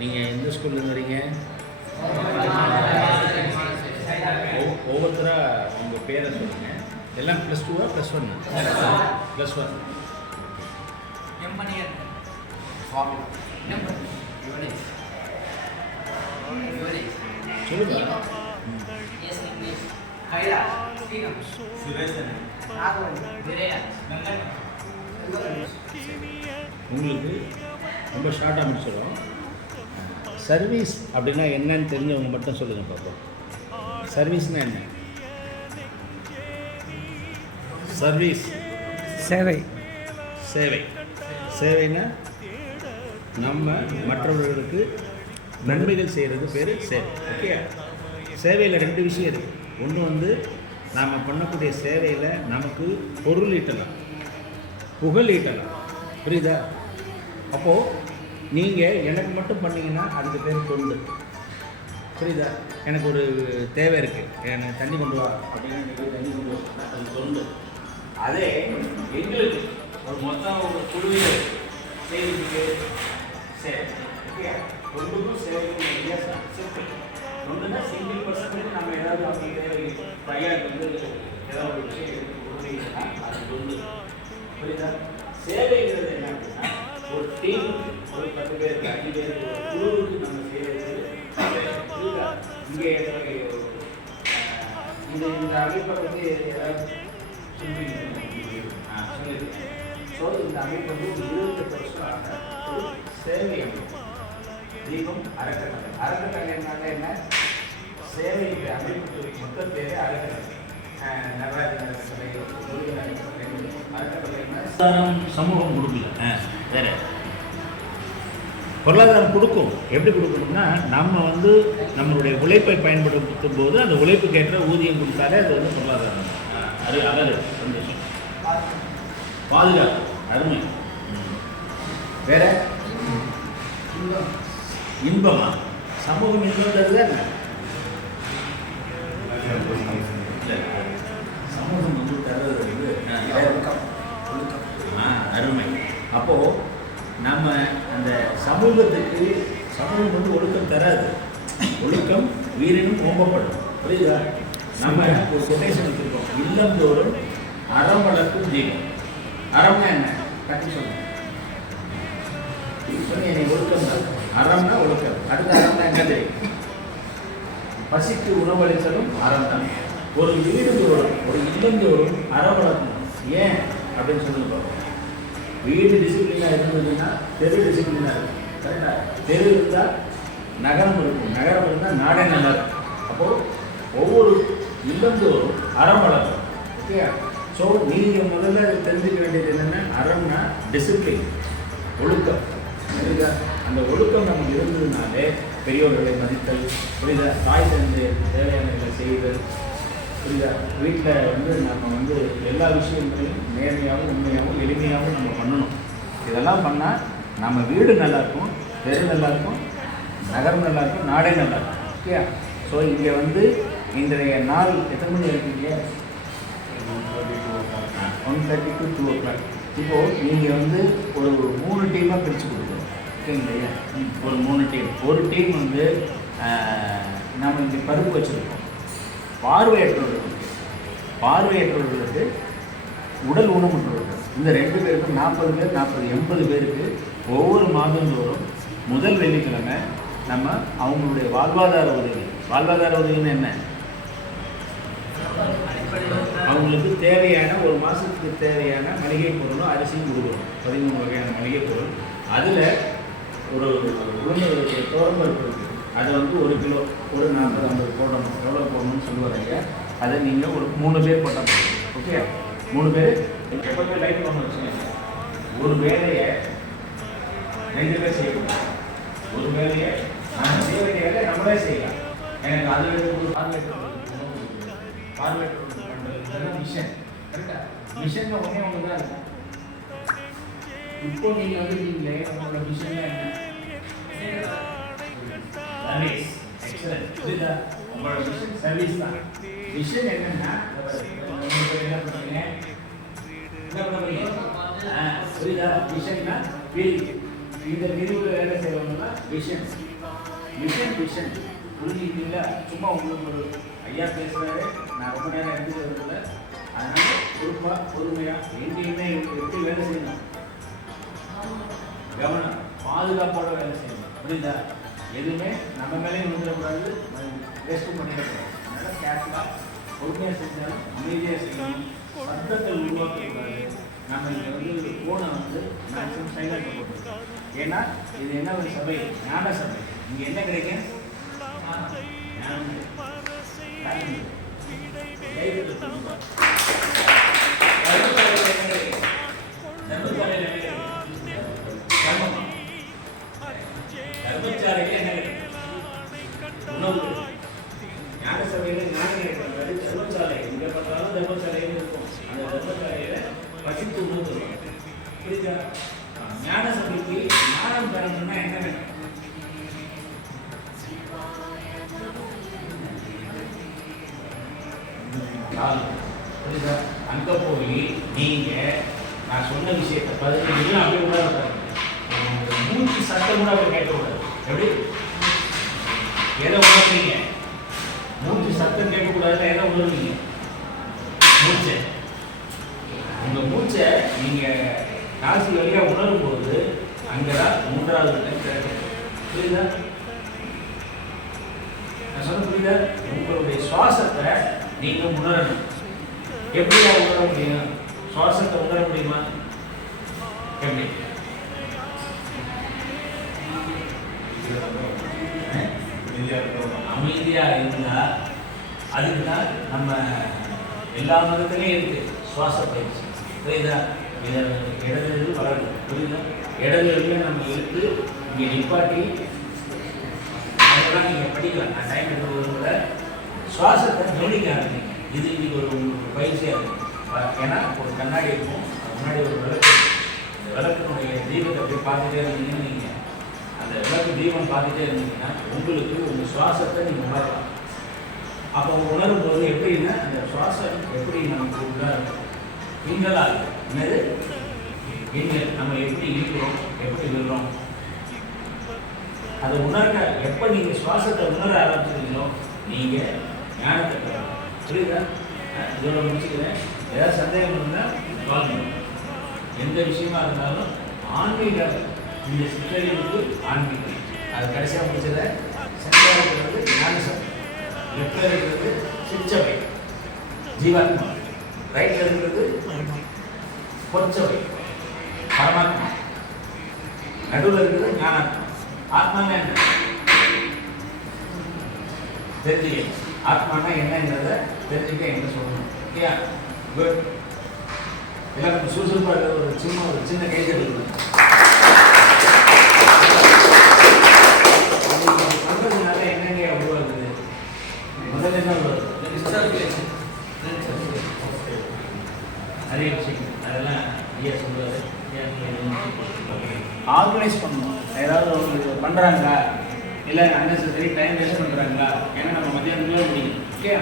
நீங்கள் எந்த ஸ்கூல்லேருந்து வரீங்க? ஒவ்வொருத்தராக உங்கள் பேரை சொல்லுங்கள். எல்லாம் +2 +1? +1. சொல்லுங்க. உங்களுக்கு ரொம்ப ஷார்ட்டாக முடிச்சிடும். சர்வீஸ் அப்படின்னா என்னன்னு தெரிஞ்சவங்க மட்டும் சொல்லுங்கள் பார்ப்போம். சர்வீஸ்னால் என்ன? சர்வீஸ் சேவை. சேவை. சேவைன்னா நம்ம மற்றவர்களுக்கு நன்மைகள் செய்கிறது பேர் சேவை. ஓகே. சேவையில் 2 விஷயம் இருக்குது. ஒன்று வந்து நாம் பண்ணக்கூடிய சேவையில் நமக்கு பொருள் ஈட்டலாம், புகழ் ஈட்டலாம். புரியுதா? அப்போது நீங்கள் எனக்கு மட்டும் பண்ணிங்கன்னா அதுக்கு பேர் தொண்டு. புரியுதா? எனக்கு ஒரு தேவை இருக்குது, எனக்கு தண்ணி கொண்டு வா அப்படின்னா நீங்கள் தண்ணி கொண்டு வா, அது தொண்டு. அதே எங்களுக்கு ஒரு மொத்தம் ஒரு குழுவில் செய்திக்கு சேவை. ஓகே. தொண்டுக்கும் சேவைக்கும் வித்தியாசம் சிம்பிள். தொண்டுனா சிங்கிள் பர்சன்ட் நம்ம ஏதாவது அப்படி தேவை பையனுக்கு வந்து ஏதாவது ஒரு விஷயம் எடுத்து கொடுத்தீங்கன்னா அது தொண்டு. புரியுதா? சேவைங்கிறது என்ன அப்படின்னா ஒரு டீம், ஒரு 10 பேர் 5 பேர் ஒரு குழுவுக்கு நம்ம செய்கிறது. இங்கே இந்த அமைப்பை வந்து ஏதாவது சொல்லியிருக்கேன். ஸோ இந்த அமைப்பு வந்து 28 வருஷம் ஆக ஒரு சேவை அமைப்பு. தீபம் அறக்கட்டளை. அறக்கட்டளைனால என்ன? சேவை அமைப்பு மொத்த பேர் அறக்கட்டளை. நடராஜன் அறக்கட்டளை, முருகன் அறக்கட்டளை. அறக்கட்டளைன்னா சமூகம் கொடுக்கல. வேறு பொருளாதாரம் கொடுக்கும். எப்படி கொடுக்கணும்னா நம்ம வந்து நம்மளுடைய உழைப்பை பயன்படுத்தும் போது அந்த உழைப்புக்கேற்ற ஊதியம் கொடுத்தாலே அது வந்து பொருளாதாரம். அது அழகு, சந்தோஷம், பாதுகாப்பு, அருமை. வேற இன்பமா? சமூகம் இன்பம் தருதா என்ன? சமூகம் வந்து தர்றது வந்து அருமை. அப்போது நம்ம அந்த சமூகத்துக்கு சமூகம் வந்து ஒழுக்கம் தராது. ஒழுக்கம் வீரனும் ஓம்பப்படும். புரியுதா? நம்ம ஒரு கொட்டேஷன் வச்சுருக்கோம். இல்லந்தோறும் அறம் வளர்க்கும் தீபம். அறம்னா என்ன? கட்டி சொல்லுங்க. என்னை ஒழுக்கம் தான். அறம்னா ஒழுக்கம். அடுத்த அறம்னா என்ன தெரியும்? பசிக்கு உணவளித்தலும் அறம் தான். ஒரு வீடு தோறும், ஒரு இல்லந்தோறும் அறம் வளர்க்கணும். ஏன் அப்படின்னு சொல்லுங்க. வீடு டிசிப்ளினாக இருந்ததுன்னா தெரு டிசிப்ளினாக இருக்கும். கரெக்டாக? தெரு இருந்தால் நகரம் இருக்கும், நகரம் இருந்தால் நாடே நல்லா இருக்கும். அப்போது ஒவ்வொரு இல்லந்தோறும் அறம் வளர்க்கும். ஓகே. ஸோ நீங்கள் முதல்ல தெரிஞ்சுக்க வேண்டியது என்னென்னா, அறம்னா டிசிப்ளின், ஒழுக்கம். புரியுதா? அந்த ஒழுக்கம் நமக்கு இருந்ததுனாலே பெரியோர்களை மதித்தல், புரியுதா? தாய் தந்தை தேவையானங்களை செய்தல், புரியுதா? வீட்டில் வந்து நம்ம வந்து எல்லா விஷயங்களையும் நேர்மையாகவும் உண்மையாகவும் எளிமையாகவும் நம்ம பண்ணணும். இதெல்லாம் பண்ணால் நம்ம வீடு நல்லாயிருக்கும், தெரு நல்லாயிருக்கும், நகரம் நல்லாயிருக்கும், நாடே நல்லாயிருக்கும். ஓகே. ஸோ இங்கே வந்து இன்றைய நாள் எத்தனை மணி இருக்கீங்க? 1:30 to 2 o'clock. இப்போது நீங்கள் வந்து ஒரு 3 டீமாக பிரித்து கொடுக்குறோம். ஓகேங்களா? ஒரு 3 டீம். ஒரு டீம் வந்து நம்ம இங்கே பருப்பு வச்சுருக்கோம். பார்வையற்றவர்களுக்கு உடல் ஊனமுற்றவர்கள், இந்த 2 பேருக்கும் 40 பேர் 40 80 பேருக்கு ஒவ்வொரு மாதந்தோறும் முதல் வெள்ளிக்கிழமை நம்ம அவங்களுடைய வாழ்வாதார உதவின்னு என்ன? அவங்களுக்கு தேவையான ஒரு மாதத்துக்கு தேவையான மளிகை பொருளும் அரிசியும் கொடுக்கணும். 13 வகையான மளிகை பொருள். அதில் ஒரு தோரம்பருப்பு இருக்குது. அதை வந்து 1 கிலோ, ஒரு 40-50 போடணும். எவ்வளோ போடணும்னு சொல்லுவாங்க. அதை நீங்கள் ஒரு 3 பேர் போட்டால் போதும். ஓகே. 3 பேர் எப்போவுமே லைட் பண்ண வச்சுக்கோங்க. ஒரு வேலையை 2 பேர் செய்யணும். ஒரு வேலையை நம்ம செய்ய வேண்டிய வேலையை நம்மளே செய்யலாம். எனக்கு அது பார்வையற்ற மிஷன். கரெக்டாக? மிஷன் ஒன்றே ஒன்று தான் இருக்கும். இப்போ நீங்கள் வந்து நீங்களே உங்களோட மிஷன் என்ன? சர்வீஸ். எக்ஸலன்ட். புரியுதா? உங்களோட மிஷன் சர்வீஸ் தான். மிஷன் என்னன்னா என்ன பண்ணுறீங்க? புரியுதா? மிஷன்னா இந்த பிரிவில் வேலை செய்வாங்கன்னா விஷன் மிஷன் விஷன் புரிஞ்சுக்கிட்டீங்களா? சும்மா உங்களுக்கு ஒரு ஐயா பேசுகிறாரு, நான் ரொம்ப நேரம் எடுத்துட்டு வரதில்ல. அதனால் பொறுப்பாக பொறுமையாக எங்கேயுமே எப்படி வேலை செய்யணும், கவனம் பாதுகாப்போட வேலை செய்யணும். புரியுதா? எதுவுமே நம்ம மேலேயும் வந்துடக்கூடாது, வேஸ்ட்டும் பண்ணிடக்கூடாது. அதனால் கேர்ஃபுல்லாக பொறுமையாக செஞ்சாலும் அமைதியாக செய்யணும், சத்தத்தை உருவாக்கக்கூடாது. நம்ம இங்கே வந்து ஃபோனை வந்து மேக்ஸிமம் சைலண்ட் போட்டுருக்கோம். ஏன்னா இது என்ன ஒரு சபை, ஞான சபை. இங்கே என்ன கிடைக்கும்? ஞான சபையில் ஞானம் கிடைக்கிறது தர்மசாலை. இங்கே பார்த்தாலும் தர்மசாலையில் இருக்கும். அந்த தர்மசாலையில பசித்து உணவு தருவாங்க. புரியுதா? ஞான சபைக்கு ஞானம் தரணும்னா என்ன வேணும்? புரியுதா? அங்கே போய் நீங்கள் நான் சொன்ன விஷயத்தை 15 நிமிஷம் அப்படியே உணர்வு மூச்சு சத்தம் கூட அப்படி கேட்கக்கூடாது. எப்படி எதை உணர்றீங்க? மூச்சு சத்தம் கேட்கக்கூடாதுன்னா எதை உணர்வீங்க? மூச்சை. உங்கள் மூச்சை நீங்கள் நாசி வழியாக உணரும் போது அங்கே தான் 3வது டைம் கிடைக்கும். புரியுதா? நான் சொல்ல புரியுதா? உங்களுடைய சுவாசத்தை நீங்கள் உணரணும். எப்படியா உணர முடியும்? சுவாசத்தை உணர முடியுமா? எப்படி? அமைதியா இருந்தா அதுக்கு தான் நம்ம எல்லா மதத்திலையும் இருக்கு சுவாச பயிற்சி. புரியுதா? இடது வளருது. புரியுதா? இடதுல நம்ம இழுத்து இங்கே நிப்பாட்டி அதெல்லாம் நீங்கள் படிக்கலாம். நான் டைம் எடுக்கிறத சுவாசத்தை கவனிக்க ஆரம்பிங்க. இது இன்னைக்கு ஒரு பயிற்சியாக இருக்கும். ஏன்னா ஒரு கண்ணாடி இருக்கும், முன்னாடி ஒரு விளக்கு. அந்த விளக்கினுடைய தீபத்தை போய் பார்த்துட்டே இருந்தீங்கன்னு நீங்கள் அந்த விளக்கு தீபம் பார்த்துட்டே இருந்தீங்கன்னா உங்களுக்கு உங்கள் சுவாசத்தை நீங்கள் உணரலாம். அப்போ உணரும் போது எப்படின்னா அந்த சுவாசம் எப்படி நமக்கு உள்ளாக இருக்கும், இங்கெல்லாம் இருக்கும். என்னது இங்கே நம்ம எப்படி இருக்கிறோம், எப்படி விடுறோம், அதை உணர்க்க எப்போ நீங்கள் சுவாசத்தை உணர ஆரம்பிச்சிருக்கீங்களோ நீங்கள் ஞானத்தை பெறலாம். புரியுதா? இதோட முடிச்சுக்கிறேன். ஏதாவது சந்தேகம் இருந்தால் கால் பண்ணுங்க. எந்த விஷயமா இருந்தாலும் ஆன்மீகம், இந்த சிற்றறிவுக்கு ஆன்மீகம். அது கடைசியாக முடிச்சதை சென்றாக இருக்கிறது ஞானசபை, லெஃப்டில் இருக்கிறது சிற்றவை ஜீவாத்மா, ரைட்டில் இருக்கிறது பொற்சவை பரமாத்மா, நடுவில் இருக்கிறது ஞானாத்மா. ஆத்மானா என்ன தெரிஞ்சுக்க, ஆத்மானா என்னங்கிறத தெரிஞ்சுக்க என்ன சொல்லணும். Okay, good. எல்லாம் சுறுசுறுப்பாக ஒரு சின்ன கைகள் இருக்குது. பண்ணுறதுனால என்னங்க உருவாக்குது? முதல்ல என்ன உருவாக்குது? நிறைய விஷயம் அதெல்லாம் ஐயா சொல்லுவார். ஆர்கனைஸ் பண்ணணும். ஏதாவது அவங்க பண்ணுறாங்களா, இல்லை அன்னெசரி டைம் வேஸ்ட் பண்ணுறாங்களா? ஏன்னா நம்ம மத்தியானமே முடியும். ஓகே.